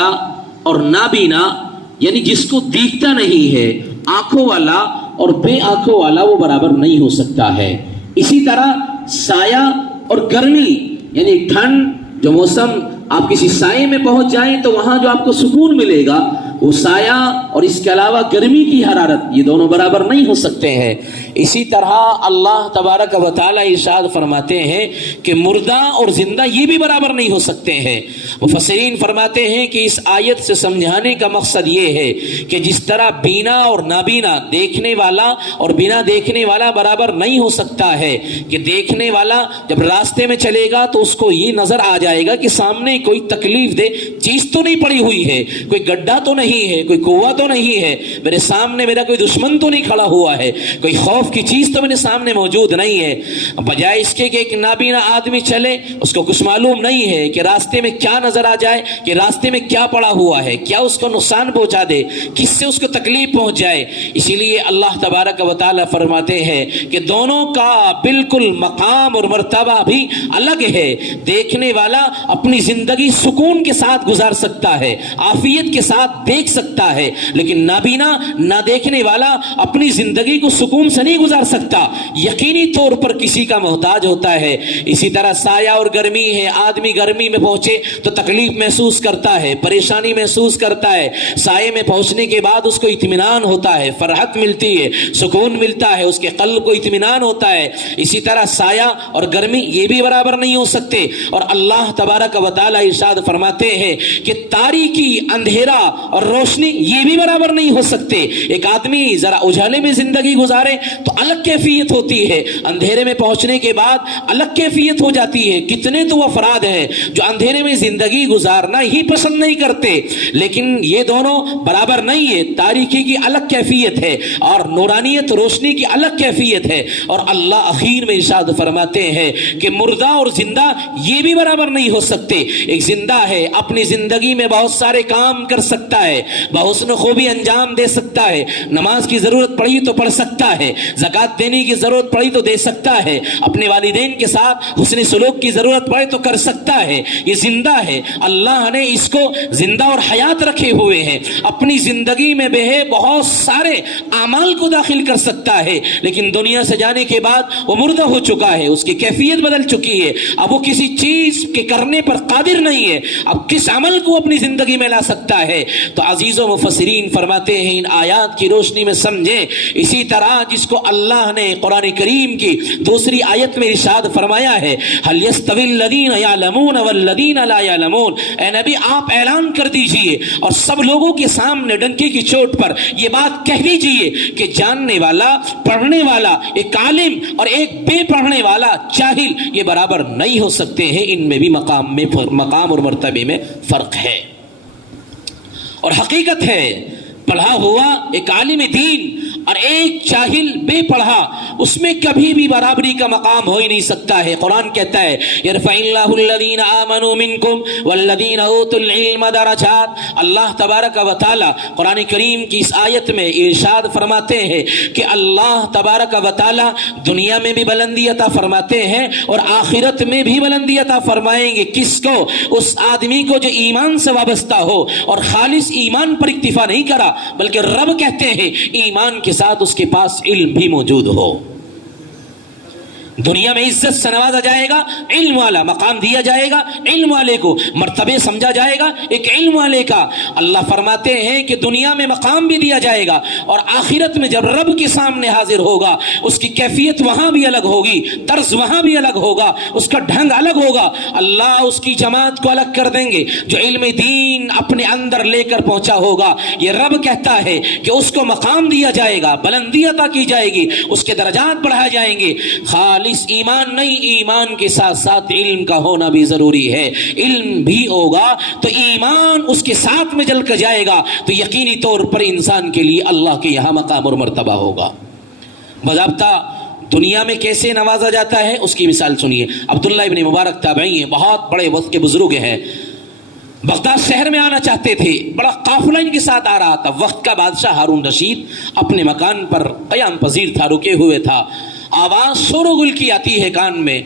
والا اور نابینا یعنی جس کو دیکھتا نہیں ہے، آنکھوں والا اور بے آنکھوں والا وہ برابر نہیں ہو سکتا ہے۔ اسی طرح سایہ اور گرمی یعنی ٹھنڈ جو موسم آپ کسی سائے میں پہنچ جائیں تو وہاں جو آپ کو سکون ملے گا وہ سایہ اور اس کے علاوہ گرمی کی حرارت، یہ دونوں برابر نہیں ہو سکتے ہیں۔ اسی طرح اللہ تبارک و تعالی ارشاد فرماتے ہیں کہ مردہ اور زندہ یہ بھی برابر نہیں ہو سکتے ہیں۔ مفسرین فرماتے ہیں کہ اس آیت سے سمجھانے کا مقصد یہ ہے کہ جس طرح بینا اور نابینا، دیکھنے والا اور بنا دیکھنے والا برابر نہیں ہو سکتا ہے، کہ دیکھنے والا جب راستے میں چلے گا تو اس کو یہ نظر آ جائے گا کہ سامنے کوئی تکلیف دہ چیز تو نہیں پڑی ہوئی ہے، کوئی گڈھا تو نہیں ہے، کوئی کنواں تو نہیں ہے، میرے سامنے میرا کوئی دشمن تو نہیں کھڑا ہوا ہے، کوئی خوف کی چیز تو میرے سامنے موجود نہیں ہے۔ بجائے اس کے کہ ایک نابینا آدمی چلے، اس کو کچھ معلوم نہیں ہے کہ راستے میں کیا نظر آ جائے، کہ راستے میں کیا پڑا ہوا ہے، کیا اس کو نقصان پہنچا دے، کس سے اس کو تکلیف پہنچ جائے۔ اسی لیے اللہ تبارک و تعالی فرماتے ہیں کہ دونوں کا بالکل مقام اور مرتبہ بھی الگ ہے۔ دیکھنے والا اپنی زندگی سکون کے ساتھ گزار سکتا ہے، عافیت کے ساتھ دیکھ سکتا ہے، لیکن نابینا نہ دیکھنے والا اپنی زندگی کو سکون سے نہیں گزار سکتا، یقینی طور پر کسی کا محتاج ہوتا ہے۔ اسی طرح سایہ اور گرمی ہے، آدمی گرمی میں پہنچے تو تکلیف محسوس کرتا ہے، پریشانی محسوس کرتا ہے، سائے میں پہنچنے کے بعد اس کو اطمینان ہوتا ہے، فرحت ملتی ہے، سکون ملتا ہے، اس کے قلب کو اطمینان ہوتا ہے۔ اسی طرح سایہ اور گرمی یہ بھی برابر نہیں ہو سکتے، اور اللہ تبارک و تعالی ارشاد فرماتے ہیں کہ تاریکی، اندھیرا اور روشنی یہ بھی برابر نہیں ہو سکتے۔ ایک آدمی ذرا اجالے میں زندگی گزارے تو الگ کیفیت ہوتی ہے، اندھیرے میں پہنچنے کے بعد الگ کیفیت ہو جاتی ہے۔ کتنے تو افراد ہیں جو اندھیرے میں زندگی گزارنا ہی پسند نہیں کرتے، لیکن یہ دونوں برابر نہیں ہے۔ تاریکی کی الگ کیفیت ہے اور نورانیت، روشنی کی الگ کیفیت ہے۔ اور اللہ اخیر میں ارشاد فرماتے ہیں کہ مردہ اور زندہ یہ بھی برابر نہیں ہو سکتے۔ ایک زندہ ہے، اپنی زندگی میں بہت سارے کام کر سکتا ہے، بحسن خوبی انجام دے سکتا ہے، نماز کی ضرورت پڑی تو پڑھ سکتا ہے، زکوٰۃ دینے کی ضرورت پڑی تو دے سکتا ہے، اپنے والدین کے ساتھ حسن سلوک کی ضرورت پڑے تو کر سکتا ہے، یہ زندہ ہے۔ اللہ نے اس کو زندہ اور حیات رکھے ہوئے ہیں، اپنی زندگی میں بہت سارے اعمال کو داخل کر سکتا ہے، لیکن دنیا سے جانے کے بعد وہ مردہ ہو چکا ہے، اس کی کیفیت بدل چکی ہے، اب وہ کسی چیز کے کرنے پر قادر نہیں ہے، اب کس عمل کو اپنی زندگی میں لا سکتا ہے۔ تو عزیزوں، مفسرین فرماتے ہیں ان آیات کی روشنی میں سمجھیں۔ اسی طرح جس کو اللہ نے قرآن کریم کی دوسری آیت میں ارشاد فرمایا ہے هل يستوي الذين يعلمون والذين لا يعلمون، اے نبی آپ اعلان کر دیجئے اور سب لوگوں کے سامنے ڈنکے کی چوٹ پر یہ بات کہہ دیجئے کہ جاننے والا، پڑھنے والا، ایک عالم اور ایک بے پڑھنے والا جاہل یہ برابر نہیں ہو سکتے ہیں، ان میں بھی مقام اور مرتبے میں فرق ہے۔ اور حقیقت ہے پڑھا ہوا ایک عالم دین اور ایک جاہل بے پڑھا، اس میں کبھی بھی برابری کا مقام ہو ہی نہیں سکتا ہے۔ قرآن کہتا ہے یرفع اللہ الذین آمنوا منکم والذین اوتوا العلم درجات۔ اللہ تبارک و تعالی قرآن کریم کی اس آیت میں ارشاد فرماتے ہیں کہ اللہ تبارک و تعالی دنیا میں بھی بلندی عطا فرماتے ہیں اور آخرت میں بھی بلندی عطا فرمائیں گے۔ کس کو؟ اس آدمی کو جو ایمان سے وابستہ ہو اور خالص ایمان پر اکتفا نہیں کرا، بلکہ رب کہتے ہیں ایمان کے ساتھ اس کے پاس علم بھی موجود ہو۔ دنیا میں عزت سے نوازا جائے گا، علم والا مقام دیا جائے گا، علم والے کو مرتبے سمجھا جائے گا ایک علم والے کا۔ اللہ فرماتے ہیں کہ دنیا میں مقام بھی دیا جائے گا اور آخرت میں جب رب کے سامنے حاضر ہوگا اس کی کیفیت وہاں بھی الگ ہوگی، طرز وہاں بھی الگ ہوگا، اس کا ڈھنگ الگ ہوگا۔ اللہ اس کی جماعت کو الگ کر دیں گے جو علم دین اپنے اندر لے کر پہنچا ہوگا۔ یہ رب کہتا ہے کہ اس کو مقام دیا جائے گا، بلندی عطا کی جائے گی، اس کے درجات بڑھائے جائیں گے۔ خالص ایمان نہیں، ایمان کے ساتھ ساتھ علم کا ہونا بھی ضروری ہے۔ علم بھی ہوگا تو ایمان اس کے ساتھ میں جل کر جائے گا تو یقینی طور پر انسان کے لیے اللہ کے یہاں مقام اور مرتبہ ہوگا۔ باضابطہ دنیا میں کیسے نوازا جاتا ہے اس کی مثال سنیے۔ عبداللہ ابن مبارک تابعی ہیں، بہت بڑے وقت کے بزرگ ہیں، بغداد شہر میں آنا چاہتے تھے، بڑا قافلہ ان کے ساتھ آ رہا تھا۔ وقت کا بادشاہ ہارون رشید اپنے مکان پر قیام پذیر تھا، رکے ہوئے تھا۔ آواز شور و گل کی آتی ہے کان میں،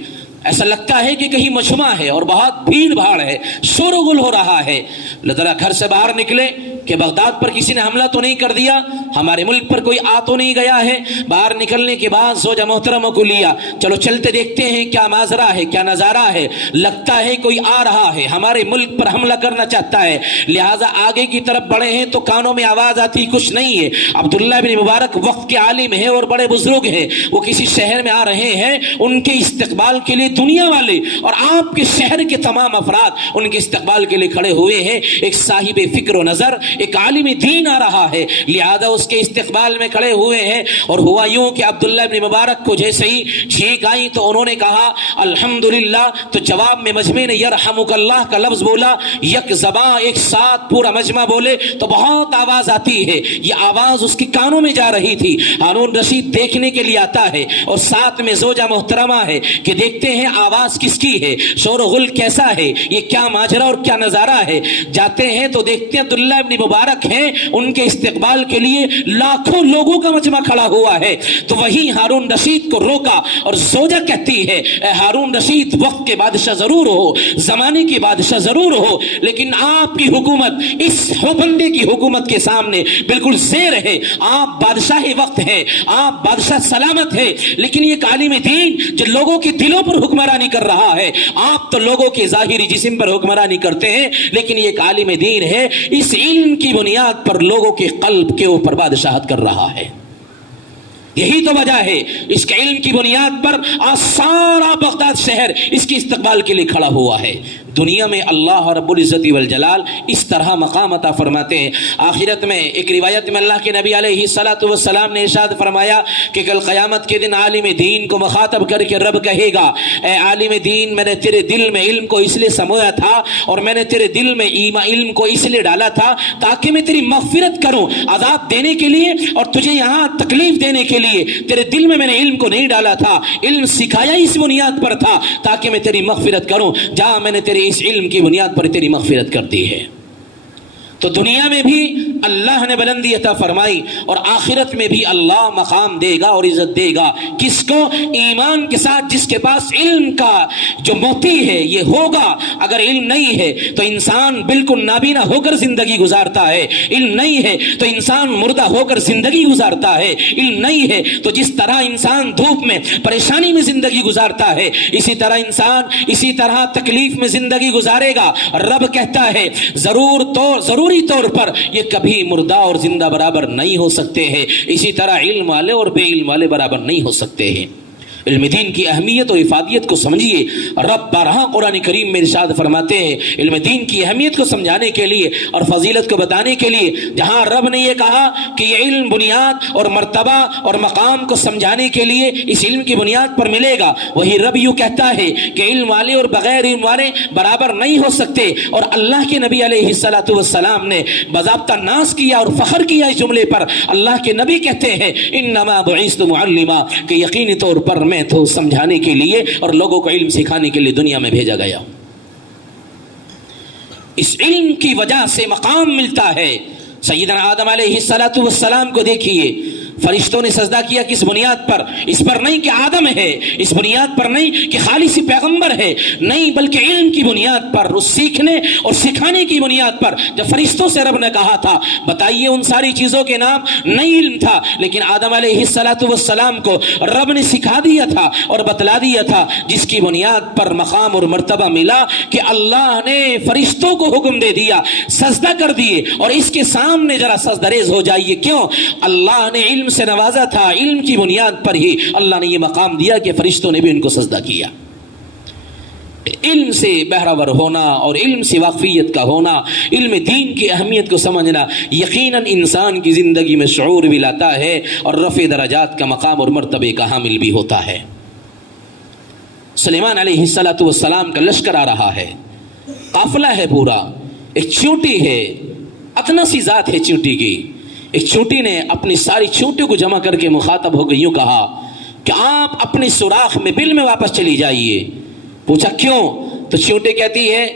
ایسا لگتا ہے کہ کہیں مجمع ہے اور بہت بھیڑ بھاڑ ہے، شور و گل ہو رہا ہے. اللہ تعالیٰ گھر سے باہر نکلے کہ بغداد پر کسی نے حملہ تو نہیں کر دیا، ہمارے ملک پر کوئی آ تو نہیں گیا ہے. باہر نکلنے کے بعد زوجہ محترمہ کو لیا، چلو چلتے دیکھتے ہیں کیا ماجرا ہے، کیا نظارہ ہے. لگتا ہے کوئی آ رہا ہے، ہمارے ملک پر حملہ کرنا چاہتا ہے. لہٰذا آگے کی طرف بڑھے ہیں تو کانوں میں آواز آتی کچھ نہیں ہے. عبداللہ بن مبارک وقت کے عالم ہیں اور بڑے بزرگ ہیں، وہ کسی شہر میں آ رہے ہیں. ان کے استقبال کے لیے دنیا والے اور آپ کے شہر کے تمام افراد ان کے استقبال کے لیے کھڑے ہوئے ہیں. ایک صاحب فکر و نظر، ایک عالم دین آ رہا ہے، لہذا اس کے استقبال میں کھڑے ہوئے ہیں. اور ہوا یوں کہ عبداللہ بن مبارک کو جیسے ہی چھینک آئی تو انہوں نے کہا الحمدللہ، تو جواب میں مجمع نے یرحمک اللہ کا لفظ بولا. یک زباں ایک ساتھ پورا مجمع بولے تو بہت آواز آتی ہے. یہ آواز اس کے کانوں میں جا رہی تھی. ہارون رشید دیکھنے کے لیے آتا ہے اور ساتھ میں زوجہ محترمہ ہے کہ دیکھتے ہیں آواز کس کی ہے، شور و غل کیسا ہے، یہ کیا ماجرا اور کیا نظارہ ہے. جاتے ہیں تو دیکھتے ہیں عبداللہ ابن مبارک ہیں، ان کے استقبال کے لیے لاکھوں لوگوں کا مجمع کھڑا ہوا ہے. تو وہی ہارون رشید کو روکا اور زوجہ کہتی ہے اے ہارون رشید، وقت کے بادشاہ ضرور ہو، زمانے کی بادشاہ ضرور ہو، لیکن آپ کی حکومت اس بندے کی حکومت کے سامنے بالکل زیر ہے. آپ بادشاہ وقت ہیں، آپ بادشاہ سلامت ہے، لیکن یہ عالم دین جو لوگوں کے دلوں پر حکمرانی کر رہا ہے، آپ تو لوگوں کے ظاہری جسم پر حکمرانی کرتے ہیں، لیکن یہ ایک عالم دین ہے، اس علم کی بنیاد پر لوگوں کے قلب کے اوپر بادشاہت کر رہا ہے. یہی تو وجہ ہے اس کے علم کی بنیاد پر آج سارا بغداد شہر اس کے استقبال کے لیے کھڑا ہوا ہے. دنیا میں اللہ رب العزت والجلال اس طرح مقام عطا فرماتے ہیں. آخرت میں ایک روایت میں اللہ کے نبی علیہ الصلوۃ والسلام نے ارشاد فرمایا کہ کل قیامت کے دن عالم دین کو مخاطب کر کے رب کہے گا اے عالم دین، میں نے تیرے دل میں علم کو اس لیے سمویا تھا اور میں نے تیرے دل میں علم کو اس لیے ڈالا تھا تاکہ میں تیری مغفرت کروں، عذاب دینے کے لیے اور تجھے یہاں تکلیف دینے کے لیے تیرے دل میں نے علم کو نہیں ڈالا تھا. علم سکھایا اس بنیاد پر تھا تاکہ میں تیری مغفرت کروں. جہاں میں نے تیرے اس علم کی بنیاد پر تیری مغفرت کر دی ہے. تو دنیا میں بھی اللہ نے بلندی عطا فرمائی اور آخرت میں بھی اللہ مقام دے گا اور عزت دے گا. کس کو؟ ایمان کے ساتھ جس کے پاس علم کا جو موتی ہے یہ ہوگا. اگر علم نہیں ہے تو انسان بالکل نابینا ہو کر زندگی گزارتا ہے. علم نہیں ہے تو انسان مردہ ہو کر زندگی گزارتا ہے. علم نہیں ہے تو جس طرح انسان دھوپ میں پریشانی میں زندگی گزارتا ہے اسی طرح انسان اسی طرح تکلیف میں زندگی گزارے گا. رب کہتا ہے ضروری طور پر یہ کبھی مردہ اور زندہ برابر نہیں ہو سکتے ہیں. اسی طرح علم والے اور بے علم والے برابر نہیں ہو سکتے ہیں. علم دین کی اہمیت و افادیت کو سمجھیے. رب بارہا قرآن کریم میں ارشاد فرماتے ہیں علم دین کی اہمیت کو سمجھانے کے لیے اور فضیلت کو بتانے کے لیے. جہاں رب نے یہ کہا کہ یہ علم بنیاد اور مرتبہ اور مقام کو سمجھانے کے لیے اس علم کی بنیاد پر ملے گا، وہی رب یوں کہتا ہے کہ علم والے اور بغیر علم والے برابر نہیں ہو سکتے. اور اللہ کے نبی علیہ الصلوۃ والسلام نے باضابطہ ناز کیا اور فخر کیا اس جملے پر. اللہ کے نبی کہتے ہیں انما بعثت معلما، کہ یقینی طور پر میں تو سمجھانے کے لیے اور لوگوں کو علم سکھانے کے لیے دنیا میں بھیجا گیا. اس علم کی وجہ سے مقام ملتا ہے. سیدنا آدم علیہ السلام کو دیکھیے، فرشتوں نے سجدہ کیا کس بنیاد پر؟ اس پر نہیں کہ آدم ہے، اس بنیاد پر نہیں کہ خالص پیغمبر ہے، نہیں، بلکہ علم کی بنیاد پر، اس سیکھنے اور سکھانے کی بنیاد پر. جب فرشتوں سے رب نے کہا تھا بتائیے ان ساری چیزوں کے نام، نہیں علم تھا، لیکن آدم علیہ السلام کو رب نے سکھا دیا تھا اور بتلا دیا تھا، جس کی بنیاد پر مقام اور مرتبہ ملا کہ اللہ نے فرشتوں کو حکم دے دیا سجدہ کر دیے اور اس کے سامنے ذرا سجدہ ریز ہو جائیے. کیوں؟ اللہ نے علم سے نوازا تھا. علم کی بنیاد پر ہی اللہ نے یہ مقام دیا کہ فرشتوں نے بھی ان کو سجدہ کیا. علم سے بہرور ہونا اور علم سے واقفیت کا ہونا، علم دین کی اہمیت کو سمجھنا یقیناً انسان کی زندگی میں شعور بھی لاتا ہے اور رفع درجات کا مقام اور مرتبے کا حامل بھی ہوتا ہے. سلیمان علیہ السلام کا لشکر آ رہا ہے، قافلہ ہے پورا. ایک چونٹی ہے، اتنا سی ذات ہے چونٹی کی. ایک چونٹی نے اپنی ساری چونٹیوں کو جمع کر کے مخاطب ہو گئی، یوں کہا کہ آپ اپنے سوراخ میں بل میں واپس چلی جائیے. پوچھا کیوں؟ تو چونٹی کہتی ہے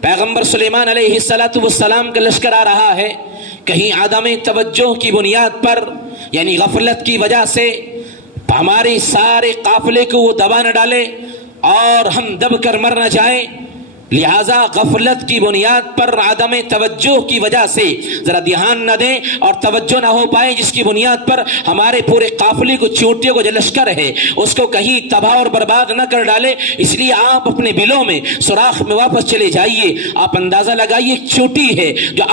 پیغمبر سلیمان علیہ السلام کا لشکر آ رہا ہے، کہیں عدم توجہ کی بنیاد پر یعنی غفلت کی وجہ سے ہمارے سارے قافلے کو وہ دبا نہ ڈالے. اور ہم دب کر مر نہ جائیں. لہذا غفلت کی بنیاد پر عدم توجہ کی وجہ سے ذرا دھیان نہ دیں اور توجہ نہ ہو پائے، جس کی بنیاد پر ہمارے پورے قافلے کو چیونٹیوں کو جو لشکر ہے اس کو کہیں تباہ اور برباد نہ کر ڈالے. اس لیے آپ اپنے بلوں میں سوراخ میں واپس چلے جائیے. آپ اندازہ لگائیے ایک چیونٹی ہے جو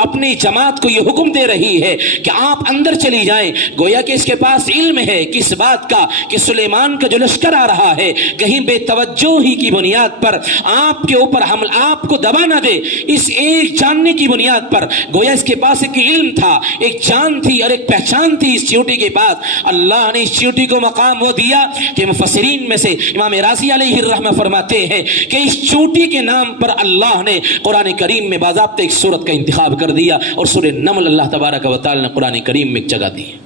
اپنی جماعت کو یہ حکم دے رہی ہے کہ آپ اندر چلی جائیں. گویا کہ اس کے پاس علم ہے کس بات کا کہ سلیمان کا جو لشکر آ رہا ہے کہیں بے توجہی کی بنیاد پر آپ کے اوپر حمل آپ کو دبا نہ دے. اس ایک جاننے کی بنیاد پر گویا اس کے پاس ایک علم تھا، ایک جان تھی اور ایک پہچان تھی اس چیونٹی کے پاس. اللہ نے اس چیونٹی کو مقام وہ دیا کہ مفسرین میں سے امام رازی علیہ الرحمہ فرماتے ہیں کہ اس چیونٹی کے نام پر اللہ نے قرآن کریم میں باضابطہ ایک سورت کا انتخاب کر دیا، اور سورہ نمل اللہ تبارک و تعالی نے قرآن کریم میں ایک جگہ دی ہے.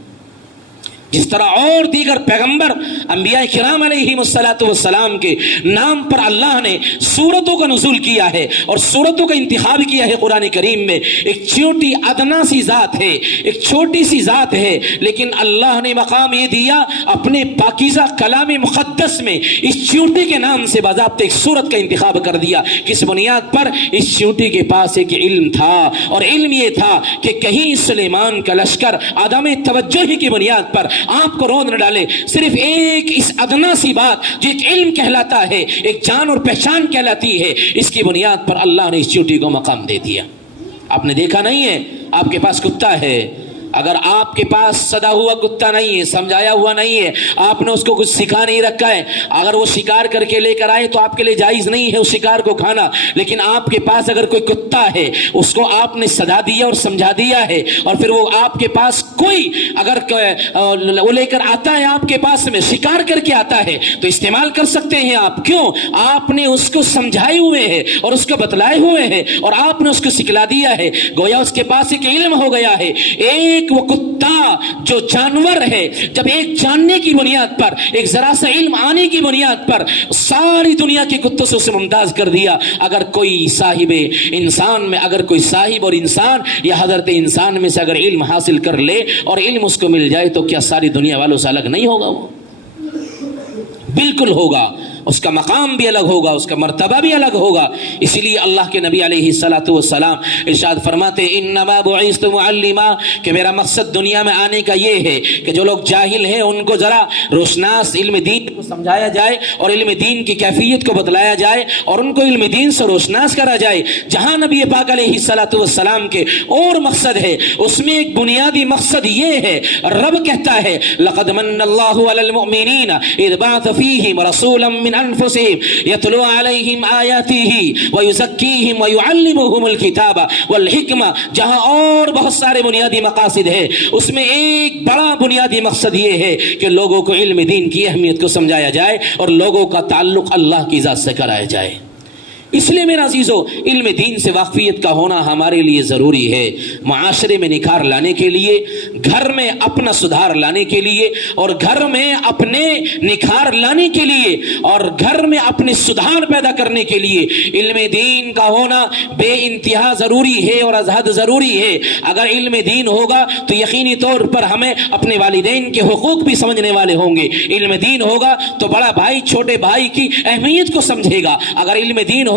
جس طرح اور دیگر پیغمبر انبیاء کرام علیہم السلام کے نام پر اللہ نے سورتوں کا نزول کیا ہے اور سورتوں کا انتخاب کیا ہے قرآن کریم میں. ایک چھوٹی ادنا سی ذات ہے، ایک چھوٹی سی ذات ہے، لیکن اللہ نے مقام یہ دیا اپنے پاکیزہ کلام مقدس میں اس چیونٹی کے نام سے باضابطہ ایک سورت کا انتخاب کر دیا. کس بنیاد پر؟ اس چیونٹی کے پاس ایک علم تھا، اور علم یہ تھا کہ کہیں سلیمان کا لشکر عدم توجہی کی بنیاد پر آپ کو رون نہ ڈالے. صرف ایک اس ادنا سی بات جو ایک علم کہلاتا ہے، ایک جان اور پہچان کہلاتی ہے، اس کی بنیاد پر اللہ نے اس چیونٹی کو مقام دے دیا. آپ نے دیکھا نہیں ہے آپ کے پاس کتا ہے، اگر آپ کے پاس سدا ہوا کتا نہیں ہے، سمجھایا ہوا نہیں ہے، آپ نے اس کو کچھ سکھا نہیں رکھا ہے، اگر وہ شکار کر کے لے کر آئے تو آپ کے لیے جائز نہیں ہے اس شکار کو کھانا. لیکن آپ کے پاس اگر کوئی کتا ہے، اس کو آپ نے سدا دیا اور سمجھا دیا ہے، اور پھر وہ آپ کے پاس کوئی اگر وہ لے کر آتا ہے آپ کے پاس میں شکار کر کے آتا ہے تو استعمال کر سکتے ہیں آپ. کیوں؟ آپ نے اس کو سمجھائے ہوئے ہیں اور اس کو بتلائے ہوئے ہیں اور آپ نے اس کو سکھلا دیا ہے. گویا اس کے پاس ایک علم ہو گیا ہے. ایک وہ کتا جو جانور ہے، جب ایک جاننے کی بنیاد پر، ایک ذرا سا علم آنے کی بنیاد پر ساری دنیا کے کتوں سے اسے ممتاز کر دیا. اگر کوئی صاحب انسان میں، اگر کوئی صاحب اور انسان یا حضرت انسان میں سے اگر علم حاصل کر لے اور علم اس کو مل جائے تو کیا ساری دنیا والوں سے الگ نہیں ہوگا؟ وہ بالکل ہوگا. اس کا مقام بھی الگ ہوگا، اس کا مرتبہ بھی الگ ہوگا. اسی لیے اللہ کے نبی علیہ الصلوۃ والسلام ارشاد فرماتے انما بعثت معلما، کہ میرا مقصد دنیا میں آنے کا یہ ہے کہ جو لوگ جاہل ہیں ان کو ذرا روشناس علم دین کو سمجھایا جائے اور علم دین کی کیفیت کو بتلایا جائے اور ان کو علم دین سے روشناس کرا جائے. جہاں نبی پاک علیہ الصلوۃ والسلام کے اور مقصد ہے، اس میں ایک بنیادی مقصد یہ ہے، رب کہتا ہے لقد من اللہ علی المؤمنین اذ بعث فیہم رسولا من انفسهم يتلو عليهم آیاته ويزكيهم ويعلمهم الكتاب والحکمہ. جہاں اور بہت سارے بنیادی مقاصد ہیں، اس میں ایک بڑا بنیادی مقصد یہ ہے کہ لوگوں کو علم دین کی اہمیت کو سمجھایا جائے اور لوگوں کا تعلق اللہ کی ذات سے کرایا جائے. اس لیے میرا عزیزو علم دین سے واقفیت کا ہونا ہمارے لیے ضروری ہے. معاشرے میں نکھار لانے کے لیے، گھر میں اپنا سدھار لانے کے لیے اور گھر میں اپنے نکھار لانے کے لیے اور گھر میں اپنے سدھار پیدا کرنے کے لیے علم دین کا ہونا بے انتہا ضروری ہے اور از حد ضروری ہے. اگر علم دین ہوگا تو یقینی طور پر ہمیں اپنے والدین کے حقوق بھی سمجھنے والے ہوں گے. علم دین ہوگا تو بڑا بھائی چھوٹے بھائی کی اہمیت کو سمجھے گا. اگر علم دین ہوگا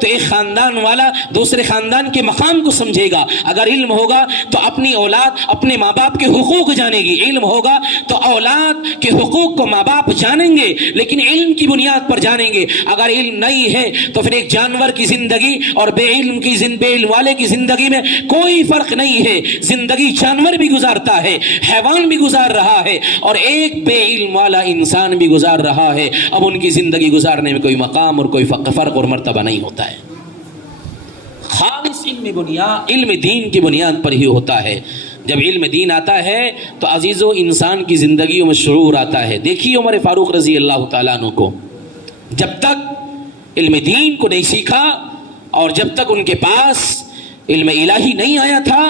تو ایک خاندان والا دوسرے خاندان کے مقام کو سمجھے گا. اگر علم ہوگا تو اپنی اولاد اپنے ماں باپ کے حقوق جانے گی. علم ہوگا تو اولاد کے حقوق کو ماں باپ جانیں گے، لیکن علم کی بنیاد پر جانیں گے. اگر علم نہیں ہے تو پھر ایک جانور کی زندگی اور بے علم والے کی زندگی میں کوئی فرق نہیں ہے. زندگی جانور بھی گزارتا ہے، حیوان بھی گزار رہا ہے اور ایک بے علم والا انسان بھی گزار رہا ہے. اب ان کی زندگی گزارنے میں کوئی مقام اور کوئی فرق اور مرتبہ نہیں ہوتا ہے. خالص علم دین کی بنیاد پر ہی ہوتا ہے. جب علم دین آتا ہے تو عزیزو انسان کی زندگیوں میں شعور آتا ہے. دیکھیے عمر فاروق رضی اللہ تعالیٰ عنہ کو، جب تک علم دین کو نہیں سیکھا اور جب تک ان کے پاس علم الہی نہیں آیا تھا،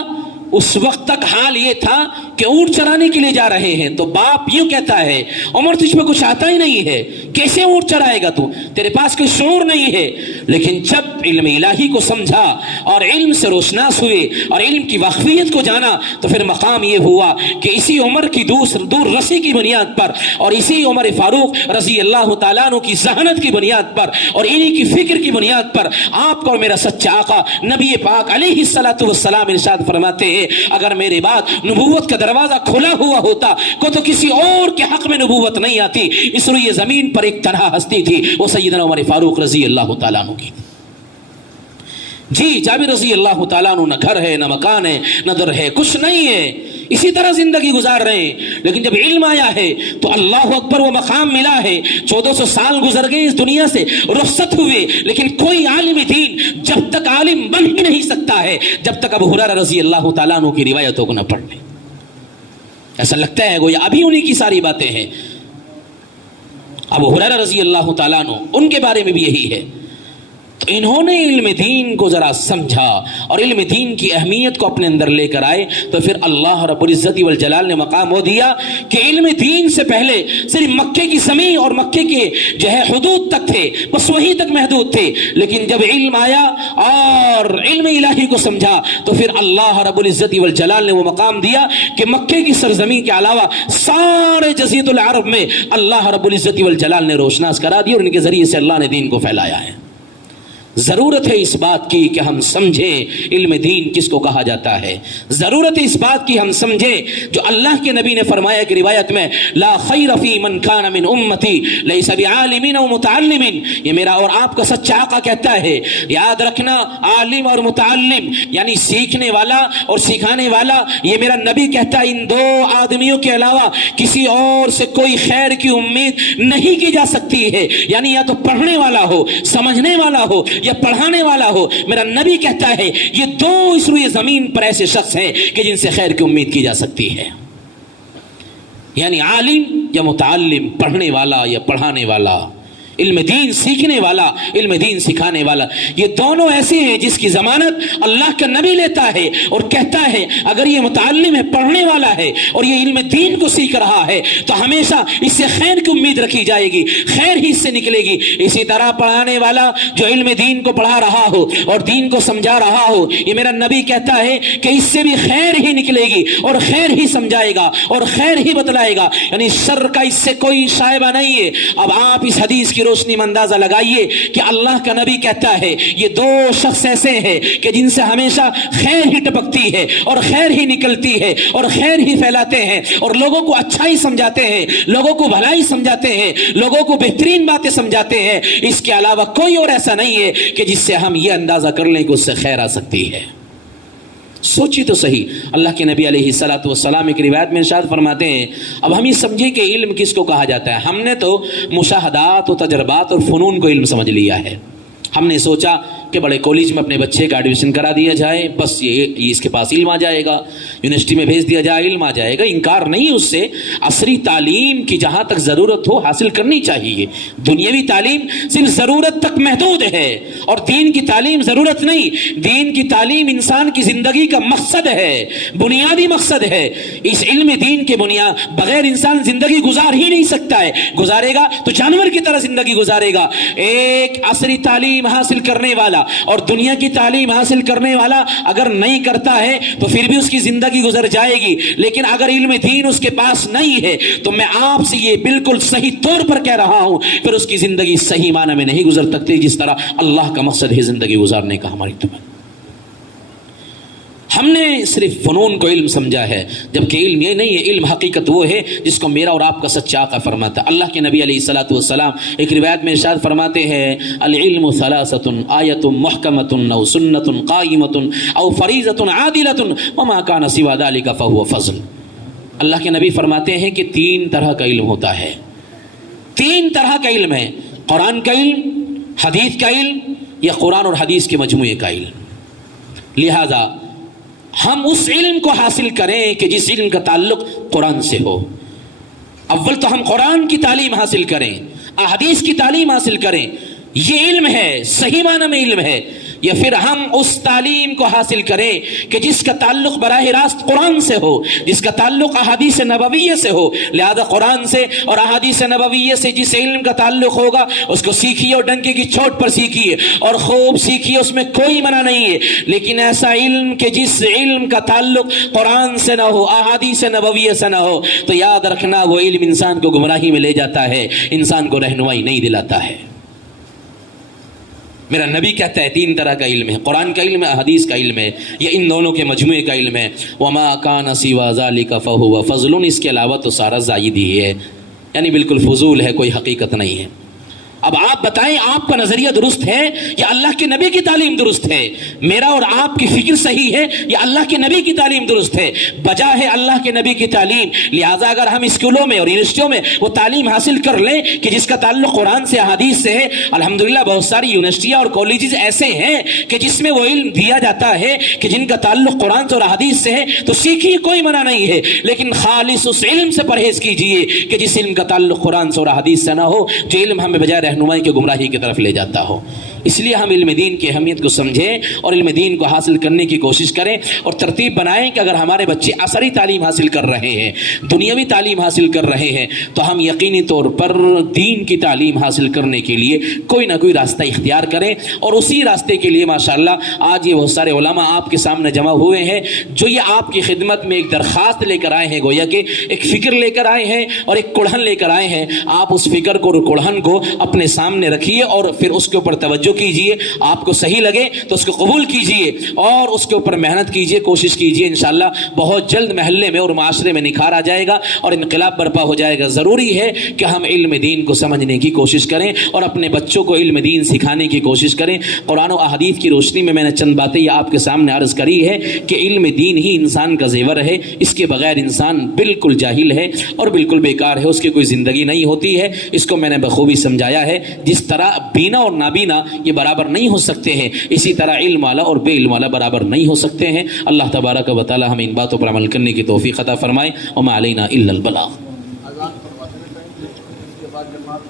اس وقت تک حال یہ تھا کہ اونٹ چرانے کے لیے جا رہے ہیں تو باپ یوں کہتا ہے عمر تجھ میں کچھ آتا ہی نہیں ہے, کیسے اونٹ چرائے گا تو, تیرے پاس کوئی شعور نہیں ہے. لیکن جب علم الہی کو سمجھا اور علم سے روشناس ہوئے اور علم کی واقفیت کو جانا تو پھر مقام یہ ہوا کہ اسی عمر کی دور رسی کی بنیاد پر اور اسی عمر فاروق رضی اللہ تعالیٰ عنہ کی ذہانت کی بنیاد پر اور انہی کی فکر کی بنیاد پر آپ کو اور میرا سچا آقا نبی پاک علیہ الصلوۃ والسلام ارشاد فرماتے ہیں اگر میرے بعد نبوت کا دروازہ کھلا ہوا ہوتا تو کسی اور کے حق میں نبوت نہیں آتی. اس روئے زمین پر ایک تنہا ہستی تھی, وہ سیدنا عمر فاروق رضی اللہ تعالیٰ عنہ کی. جی جابر رضی اللہ تعالیٰ عنہ, نہ گھر ہے نہ مکان ہے نہ در ہے, کچھ نہیں ہے, اسی طرح زندگی گزار رہے ہیں. لیکن جب علم آیا ہے تو اللہ اکبر وہ مقام ملا ہے. 1400 سال گزر گئے اس دنیا سے, رخصت ہوئے, لیکن کوئی عالم دین جب تک عالم بن ہی نہیں سکتا ہے جب تک ابو ہریرہ رضی اللہ تعالیٰ عنہ کی روایتوں کو نہ پڑھ لے. ایسا لگتا ہے گویا ابھی انہی کی ساری باتیں ہیں. ابو ہریرہ رضی اللہ تعالیٰ عنہ, ان کے بارے میں بھی یہی ہے. تو انہوں نے علم دین کو ذرا سمجھا اور علم دین کی اہمیت کو اپنے اندر لے کر آئے تو پھر اللہ رب العزت والجلال نے مقام وہ دیا کہ علم دین سے پہلے صرف مکے کی زمین اور مکے کے جو ہے حدود تک تھے, بس وہیں تک محدود تھے. لیکن جب علم آیا اور علم الہی کو سمجھا تو پھر اللہ رب العزت والجلال نے وہ مقام دیا کہ مکے کی سرزمین کے علاوہ سارے جزیرۃ العرب میں اللہ رب العزت والجلال نے روشناس کرا دی اور ان کے ذریعے سے اللہ نے دین کو پھیلایا ہے. ضرورت ہے اس بات کی کہ ہم سمجھیں علم دین کس کو کہا جاتا ہے. ضرورت ہے اس بات کی ہم سمجھیں جو اللہ کے نبی نے فرمایا کہ روایت میں لا خیر فی من کان من امتی لیس بعالم او متعلم, یہ میرا اور آپ کا سچا آقا کہتا ہے. یاد رکھنا عالم اور متعلم یعنی سیکھنے والا اور سکھانے والا, یہ میرا نبی کہتا ہے ان دو آدمیوں کے علاوہ کسی اور سے کوئی خیر کی امید نہیں کی جا سکتی ہے. یعنی یا تو پڑھنے والا ہو, سمجھنے والا ہو یا پڑھانے والا ہو. میرا نبی کہتا ہے یہ دو اس روئے زمین پر ایسے شخص ہیں کہ جن سے خیر کی امید کی جا سکتی ہے. یعنی عالم یا متعلم, پڑھنے والا یا پڑھانے والا, علم دین سیکھنے والا, علم دین سکھانے والا, یہ دونوں ایسے ہیں جس کی ضمانت اللہ کا نبی لیتا ہے اور کہتا ہے اگر یہ متعلم ہے, پڑھنے والا ہے اور یہ علم دین کو سیکھ رہا ہے تو ہمیشہ اس سے خیر کی امید رکھی جائے گی, خیر ہی اس سے نکلے گی. اسی طرح پڑھانے والا جو علم دین کو پڑھا رہا ہو اور دین کو سمجھا رہا ہو, یہ میرا نبی کہتا ہے کہ اس سے بھی خیر ہی نکلے گی اور خیر ہی سمجھائے گا اور خیر ہی بتلائے گا. یعنی شر کا اس سے کوئی شائبہ نہیں ہے. اب آپ اس حدیث کی روشنی میں اندازہ لگائیے کہ اللہ کا نبی کہتا ہے یہ دو شخص ایسے ہیں کہ جن سے ہمیشہ خیر ہی ٹپکتی ہے اور خیر ہی نکلتی ہے اور خیر ہی پھیلاتے ہیں اور لوگوں کو اچھا ہی سمجھاتے ہیں, لوگوں کو بھلائی سمجھاتے ہیں, لوگوں کو بہترین باتیں سمجھاتے ہیں. اس کے علاوہ کوئی اور ایسا نہیں ہے کہ جس سے ہم یہ اندازہ کر لیں کہ اس سے خیر آ سکتی ہے. سوچی تو صحیح, اللہ کے نبی علیہ الصلوۃ والسلام ایک روایت میں ارشاد فرماتے ہیں اب ہم یہ سمجھے کہ علم کس کو کہا جاتا ہے. ہم نے تو مشاہدات و تجربات اور فنون کو علم سمجھ لیا ہے. ہم نے سوچا کہ بڑے کالج میں اپنے بچے کا ایڈمیشن کرا دیا جائے, بس یہ اس کے پاس علم آ جائے گا, یونیورسٹی میں بھیج دیا جائے علم آ جائے گا. انکار نہیں اس سے, عصری تعلیم کی جہاں تک ضرورت ہو حاصل کرنی چاہیے. دنیاوی تعلیم صرف ضرورت تک محدود ہے اور دین کی تعلیم ضرورت نہیں. دین کی تعلیم انسان کی زندگی کا مقصد ہے, بنیادی مقصد ہے. اس علم دین کے بغیر انسان زندگی گزار ہی نہیں سکتا ہے. گزارے گا تو جانور کی طرح زندگی گزارے گا. ایک عصری تعلیم حاصل کرنے والا اور دنیا کی تعلیم حاصل کرنے والا اگر نہیں کرتا ہے تو پھر بھی اس کی زندگی گزر جائے گی. لیکن اگر علم دین اس کے پاس نہیں ہے تو میں آپ سے یہ بالکل صحیح طور پر کہہ رہا ہوں پھر اس کی زندگی صحیح معنی میں نہیں گزر سکتی جس طرح اللہ کا مقصد ہے زندگی گزارنے کا ہماری طرف. ہم نے صرف فنون کو علم سمجھا ہے جبکہ علم یہ نہیں ہے. علم حقیقت وہ ہے جس کو میرا اور آپ کا سچا آقا فرماتا ہے. اللہ کے نبی علیہ الصلوۃ والسلام ایک روایت میں ارشاد فرماتے ہیں العلم ثلاثۃ آیۃ محکمۃ او سنۃ قائمۃ او فریضۃ عادلۃ وما کان سوى ذلك فهو فضل. اللہ کے نبی فرماتے ہیں کہ 3 طرح کا علم ہوتا ہے. 3 طرح کا علم ہے, قرآن کا علم, حدیث کا علم یا قرآن اور حدیث کے مجموعے کا علم. لہذا ہم اس علم کو حاصل کریں کہ جس علم کا تعلق قرآن سے ہو. اول تو ہم قرآن کی تعلیم حاصل کریں, احادیث کی تعلیم حاصل کریں. یہ علم ہے, صحیح معنی میں علم ہے. یا پھر ہم اس تعلیم کو حاصل کریں کہ جس کا تعلق براہ راست قرآن سے ہو، جس کا تعلق احادیث نبویہ سے ہو. لہذا قرآن سے اور احادیث نبویہ سے جس علم کا تعلق ہوگا اس کو سیکھیے اور ڈنکے کی چوٹ پر سیکھیے اور خوب سیکھیے، اس میں کوئی منع نہیں ہے. لیکن ایسا علم کہ جس علم کا تعلق قرآن سے نہ ہو، احادیث نبویہ سے نہ ہو، تو یاد رکھنا وہ علم انسان کو گمراہی میں لے جاتا ہے، انسان کو رہنمائی نہیں دلاتا ہے. میرا نبی کہتا ہے 3 طرح کا علم ہے، قرآن کا علم ہے، احادیث کا علم ہے، یہ ان دونوں کے مجموعے کا علم ہے. وما کان سوا ذلک فہو فضل، اس کے علاوہ تو سارا زائد ہی ہے، یعنی بالکل فضول ہے، کوئی حقیقت نہیں ہے. اب آپ بتائیں آپ کا نظریہ درست ہے یا اللہ کے نبی کی تعلیم درست ہے؟ میرا اور آپ کی فکر صحیح ہے یا اللہ کے نبی کی تعلیم درست ہے؟ بجا ہے اللہ کے نبی کی تعلیم. لہٰذا اگر ہم اسکولوں میں اور یونیورسٹیوں میں وہ تعلیم حاصل کر لیں کہ جس کا تعلق قرآن سے احادیث سے ہے، الحمدللہ بہت ساری یونیورسٹیاں اور کالجز ایسے ہیں کہ جس میں وہ علم دیا جاتا ہے کہ جن کا تعلق قرآن سے اور احادیث سے ہے، تو سیکھیے، کوئی منع نہیں ہے. لیکن خالص اس علم سے پرہیز کیجیے کہ جس علم کا تعلق قرآن سے اور احادیث سے نہ ہو، جو علم ہمیں بجائے رہنمائی کے گمراہی کی طرف لے جاتا ہو. اس لیے ہم علم دین کی اہمیت کو سمجھیں اور علم دین کو حاصل کرنے کی کوشش کریں اور ترتیب بنائیں کہ اگر ہمارے بچے عصری تعلیم حاصل کر رہے ہیں، دنیاوی تعلیم حاصل کر رہے ہیں، تو ہم یقینی طور پر دین کی تعلیم حاصل کرنے کے لیے کوئی نہ کوئی راستہ اختیار کریں. اور اسی راستے کے لیے ماشاءاللہ آج یہ بہت سارے علماء آپ کے سامنے جمع ہوئے ہیں جو یہ آپ کی خدمت میں ایک درخواست لے کر آئے ہیں، گویا کہ ایک فکر لے کر آئے ہیں اور ایک کڑھن لے کر آئے ہیں. آپ اس فکر کو اور کڑھن کو اپنے سامنے رکھیے اور پھر اس کے اوپر توجہ کیجئے. آپ کو صحیح لگے تو اس کو قبول کیجئے اور اس کے اوپر محنت کیجئے، کوشش کیجئے. انشاءاللہ بہت جلد محلے میں اور معاشرے میں نکھار آ جائے گا اور انقلاب برپا ہو جائے گا. ضروری ہے کہ ہم علم دین کو سمجھنے کی کوشش کریں اور اپنے بچوں کو علم دین سکھانے کی کوشش کریں. قرآن و احادیث کی روشنی میں نے چند باتیں یہ آپ کے سامنے عرض کری ہے کہ علم دین ہی انسان کا زیور ہے. اس کے بغیر انسان بالکل جاہل ہے اور بالکل بیکار ہے، اس کی کوئی زندگی نہیں ہوتی ہے. اس کو میں نے بخوبی سمجھایا ہے. جس طرح بینا اور نابینا یہ برابر نہیں ہو سکتے ہیں، اسی طرح علم والا اور بے علم والا برابر نہیں ہو سکتے ہیں. اللہ تبارک و تعالی ہمیں ان باتوں پر عمل کرنے کی توفیق عطا فرمائے. وما علینا الا البلاغ. کے بعد جماعت